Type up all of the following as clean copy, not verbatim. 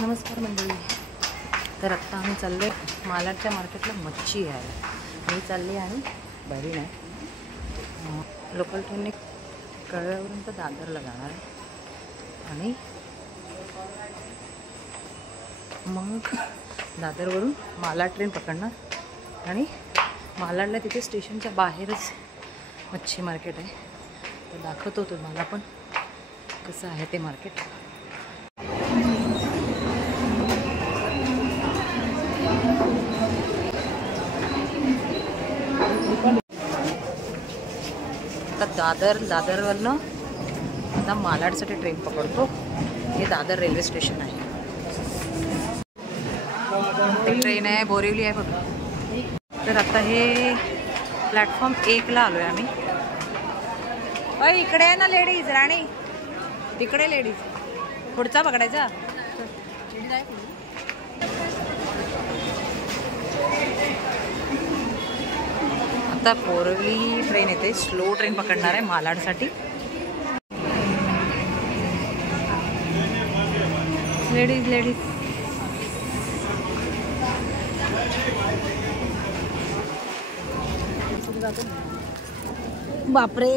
नमस्कार मंडळी. तर आत्ता आम्ही चाललो आहे मालाडच्या मार्केटला मच्छी घ्यायला. मी चालली आणि बरी नाही लोकल ट्रेनने कळव्यावरून तर दादरला जाणार आहे आणि मग दादरवरून मालाड ट्रेन पकडणार आणि मालाडला तिथे स्टेशनच्या बाहेरच मच्छी मार्केट आहे. तर दाखवतो तुम्हाला पण कसं आहे ते मार्केट. आता दादरवरनं आता मालाडसाठी ट्रेन पकडतो. हे दादर रेल्वे स्टेशन आहे. ट्रेन आहे बोरिवली आहे बघा. तर आता हे प्लॅटफॉर्म 1ला आलो आहे आम्ही. इकडे आहे ना लेडीज राणी, तिकडे लेडीज. पुढचा पकडायचा. आता बोरिवली ट्रेन येते. स्लो ट्रेन पकडणार आहे मालाडसाठी. लेडीज लेडीज बापरे.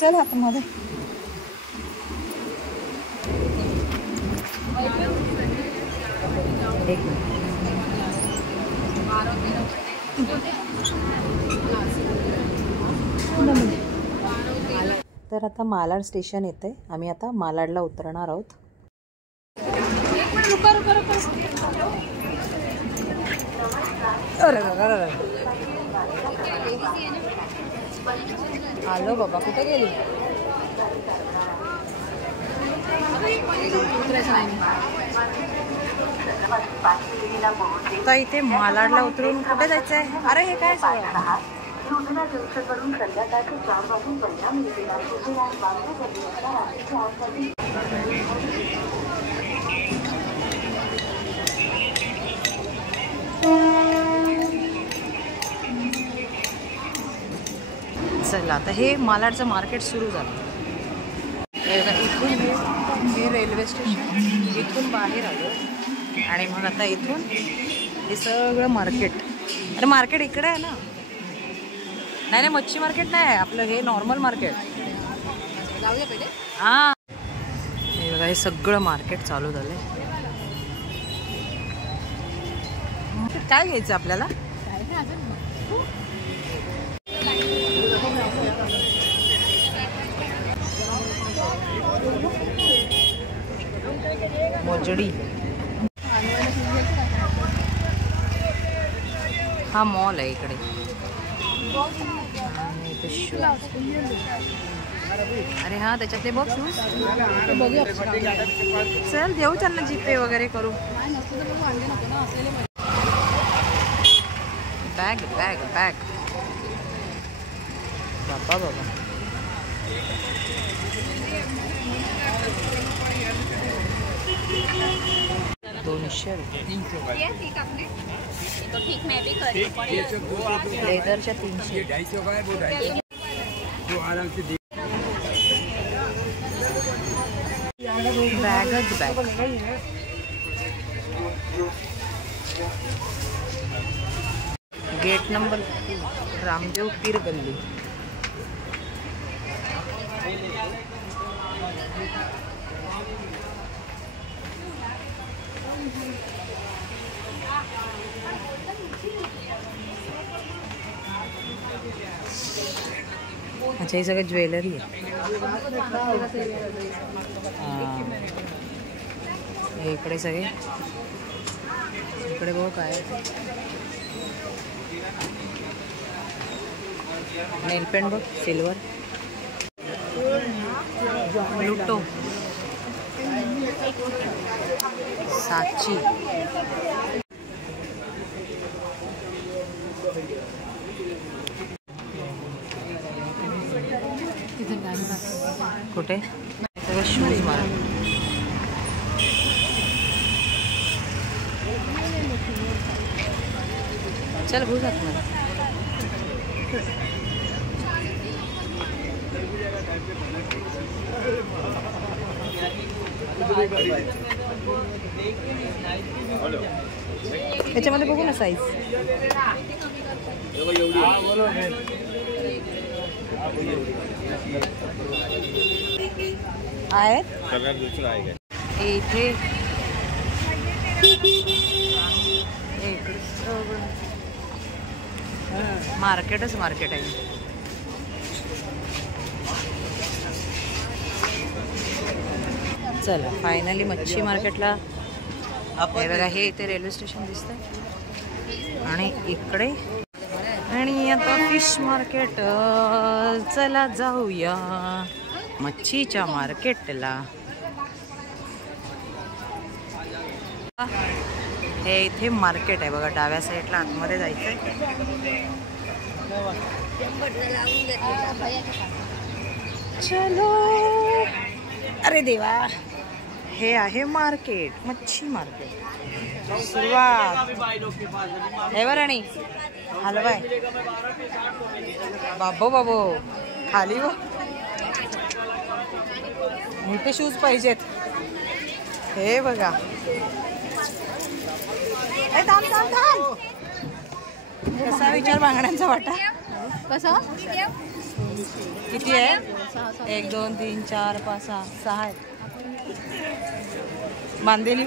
चल आतमध्ये. तर आता मालाड स्टेशन येते. आम्ही आता मालाडला उतरणार आहोत. आलो बाबा. कुठे गेली? तर इथे मालाडला उतरून कुठे जायचं आहे? अरे हे काय सगळं? चला आता हे मालाडचं मार्केट सुरू झालं. इथून हे रेल्वे स्टेशन इथून बाहेर आलो आणि मग आता इथून हे सगळं मार्केट. अरे मार्केट इकडे आहे ना. नाही मच्छी मार्केट नाही आपलं, हे नॉर्मल मार्केट. हां हे बघा, हे सगळं मार्केट चालू झालंय. काय घ्यायचं आपल्याला? मोजडी. हा मॉल आहे इकडे. अरे हा त्याच्यातले बघ शूज. चल देऊ त्यांना जीपे वगैरे करू. बॅग बॅग बॅग बाबा बाबा. ₹200. लेदरच्या 300. बॅगच बॅग. गेट नंबर रामदेव पीर गल्ली. अच्छा ही सगळं ज्वेलरी आहे. हे इकडे सगळे इकडे बघ काय नेल पेंट बघ सिल्वर. लुटो साची. कुठे सगळं शूज मारा. चल भूल जात मला. याच्यामध्ये बघू ना साईज. आहेत इथे मार्केटच मार्केट आहे. चला फायनली मच्छी मार्केटला हे बघा. हे इथे रेल्वे स्टेशन दिसतंय आणि इकडे आणि आता फिश मार्केट. चला जाऊया मच्छीच्या मार्केटला. हे इथे मार्केट आहे बघा. डाव्या साईडला आतमध्ये जायचंय. चलो. अरे देवा. हे आहे मार्केट, मच्छी मार्केट. सुरुवात हे बरं. आणि हलवाय बाबो बाबो खाली हो. मोठे शूज पाहिजेत. हे बघा. कसा विचार बांगड्यांचा वाटा कसा किती आहे? 1 2 3 4 5 6 6 आहेत. बांधलेली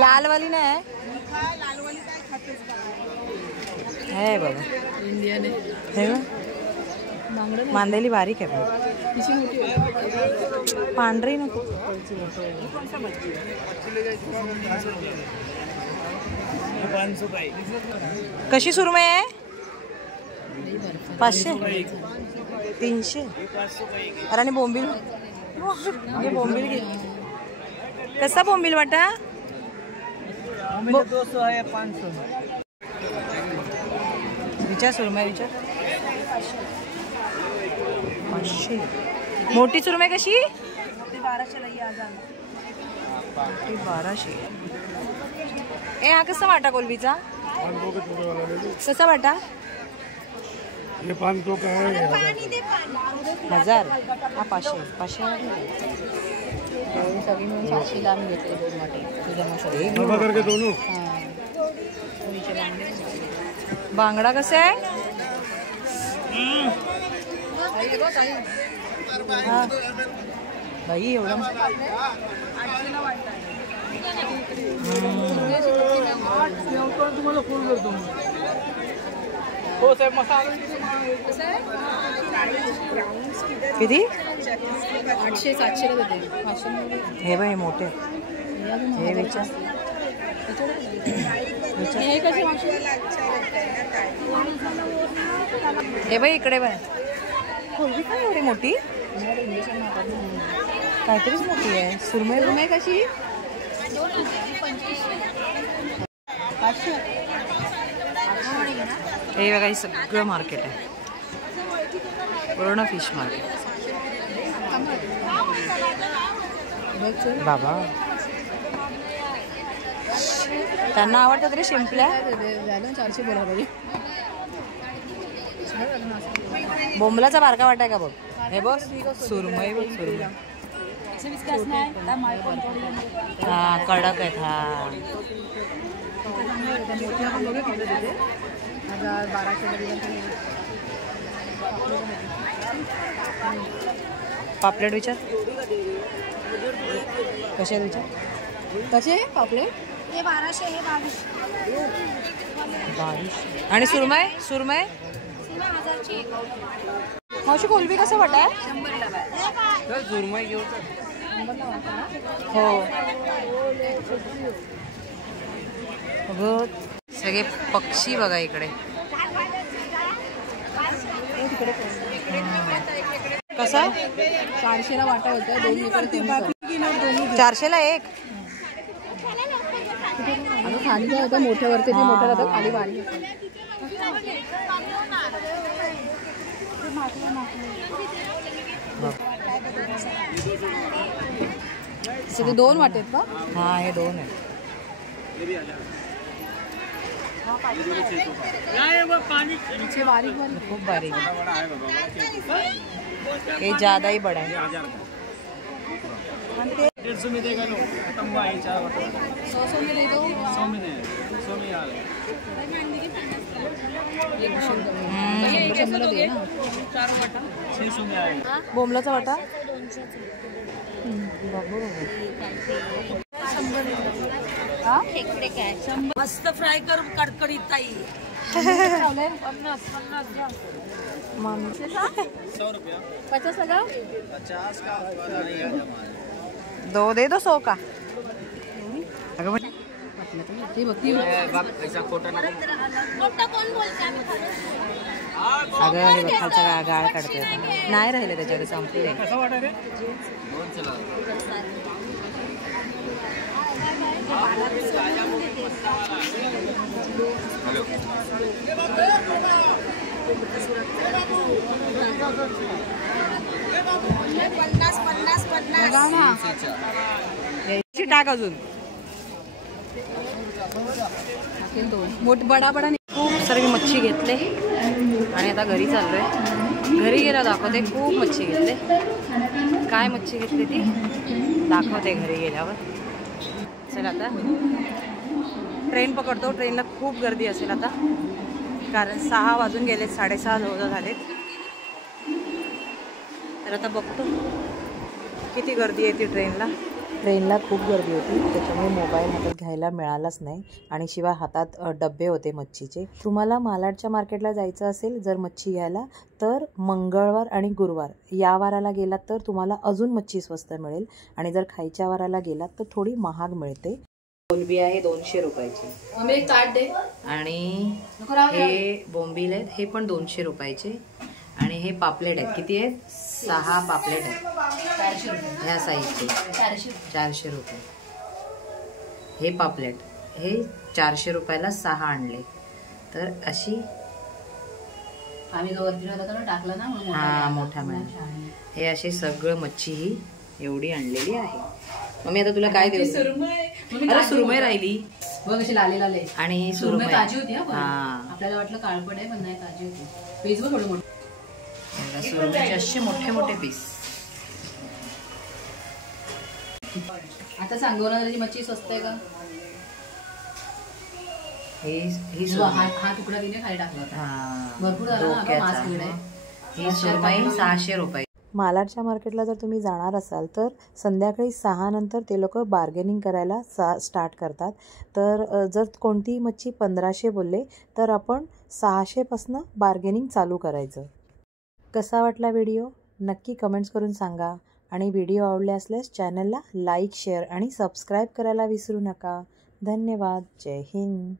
लालवाली नाही आहे बघा. इंडियन आहे बांधलेली. बारीक आहे पांढरी नको. कशी सुरमई आहे? 500 300. अरे आणि बोंबील. बोंबील कसा बोंबील वाटा? 200 आहे 500. विचार सुरमई विचार. 500. मोठी सुरमई कशी? 1200. ए हा कसा वाटा कोलबीचा? कसा वाटा? ये 500 का है. 1000. हा 500. 500 सगळी मिळून 700 ला आम्ही घेतले 2 वाटे. तुझ्या करके दोनों. बांगडा कसा आहे? बाई एवढं तुम्हाला फोन करतो. हो साहेब मसाला किती? 800 700 ला देते. हे बाई मोठे. हे विचार. हे कसे 500? हे बाई इकडे बाय. कोलबी काय एवढी मोठी? काहीतरीच मोठी आहे. सुरमई कशी? 500. हे बघा. हे सगळं मार्केट आहे. पूर्ण फिश मार्केट. बाबा त्यांना आवडतं तरी शिंपल्या. 400 बोला पाहिजे. बोंबलाचा बारका वाटा आहे का बघ. हे बघ सुरमई बघ. सुरमई हा कडक आहेत. हा 1200. पापलेट विचार कसे विचार. कसे पापलेट? हे 1200. हे 2200. आणि सुरमई? सुरमई 1000ची. मावशी कोलबी कसं वाटा आहे? सुरमई घेऊ. हो अगं सगळे पक्षी बघा इकडे. कसा? 400 ला वाटा होता. 2 मीटर 300. 400 ला एक. आता खाली काय होतं मोठ्यावरती ते मोठं राहतं. खाली बारीक सगळे 2 वाटेत का? हा हे 2 आहे. पीछे बारीक बारीक खूब बारीक ये ज़्यादा ही बड़ा है। 150 में देगा लो, खत्म हुआ ये 4 बटन। 100 में दे दो। 100 में नहीं, 100 में यार। ये शंभर दे ना। 600 में आएगा। बोमलाचा वाटा खेकडे काय मस्त फ्राय करून कडकडीत ताई. 100 रुपया। 50 लगाओ. 50 का वाला नहीं है हमारे। 2 दे दो 100 का. अगं पण ते बघती बाप ऐसा खोटा नको. मोठा कोण बोलते आम्ही अगं हे बघ खालचा गाळ काढते आता. नाही राहिले त्याच्याकडे संपले. कसं वाटत रे? 2 चला. हेलो. याची टाक अजून. मोठ बडा बडा. खूप सारी मच्छी घेतले आणि आता घरी चाललोय. घरी गेला दाखवते. खूप मच्छी घेतले. काय मच्छी घेतली ती दाखवते घरी गेल्यावर. चल आता ट्रेन पकडतो. ट्रेनला खूप गर्दी असेल आता कारण 6 वाजून गेलेत. 6:30 जवळ झालेत. तर आता बघतो किती गर्दी येते ट्रेनला. ट्रेनला खूप गर्दी होती त्याच्यामुळे मोबाईल हातात घ्यायला मिळालाच नाही आणि शिवाय हातात डब्बे होते मच्छीचे. तुम्हाला मालाडच्या मार्केटला जायचं असेल जर मच्छी घ्यायला तर मंगळवार आणि गुरुवार या वाराला गेलात तर तुम्हाला अजून मच्छी स्वस्त मिळेल आणि जर खायच्या वाराला गेलात तर थोडी महाग मिळते. कोलंबी आहे 200 रुपयाची. मम्मी एक ताट दे. आणि हे बोंबील आहेत हे पण 200 रुपयाचे. आणि हे पापलेट आहेत. किती आहेत? 6 पापलेट आहेत 400 रुपये. ह्या साईजचे 400 रुपये. हे पापलेट हे 400 रुपयाला 6 आणले. तर अशी आम्ही वरती राहता तर टाकलं ना म्हणून हा मोठा मिळाला. हे अशी सगळं मच्छी ही एवढी आणलेली आहे. मम्मी आता तुला काय देऊ? अरे सुरमई राहिली बघ कशी लाले लाले. आणि ही सुरमई सुरमई ताजी होती. हा हा आपल्याला वाटलं काळपट आहे पण नाही ताजी होती. पीस बघ थोडं मोठं. सुरमईचे असे मोठे मोठे पीस. आता सांगोला मच्छी स्वस्त आहे का? ही हा तुकडा तिने खाली टाकला होता. भरपूर झाला ना आता मांस किडे. ही सुरमई 600 रुपये. मालाडच्या मार्केटला जर तुम्ही जाणार असाल तर संध्याकाळी 6 नंतर ते लोक बार्गेनिंग करायला स्टार्ट करतात. तर जर कोणतीही मच्छी 1500 बोलले तर आपण 600 पासून बार्गेनिंग चालू करायचं. कसा वाटला व्हिडिओ नक्की कमेंट्स करून सांगा आणि व्हिडिओ आवडले असल्यास चॅनलला लाईक शेअर आणि सबस्क्राईब करायला विसरू नका. धन्यवाद. जय हिंद.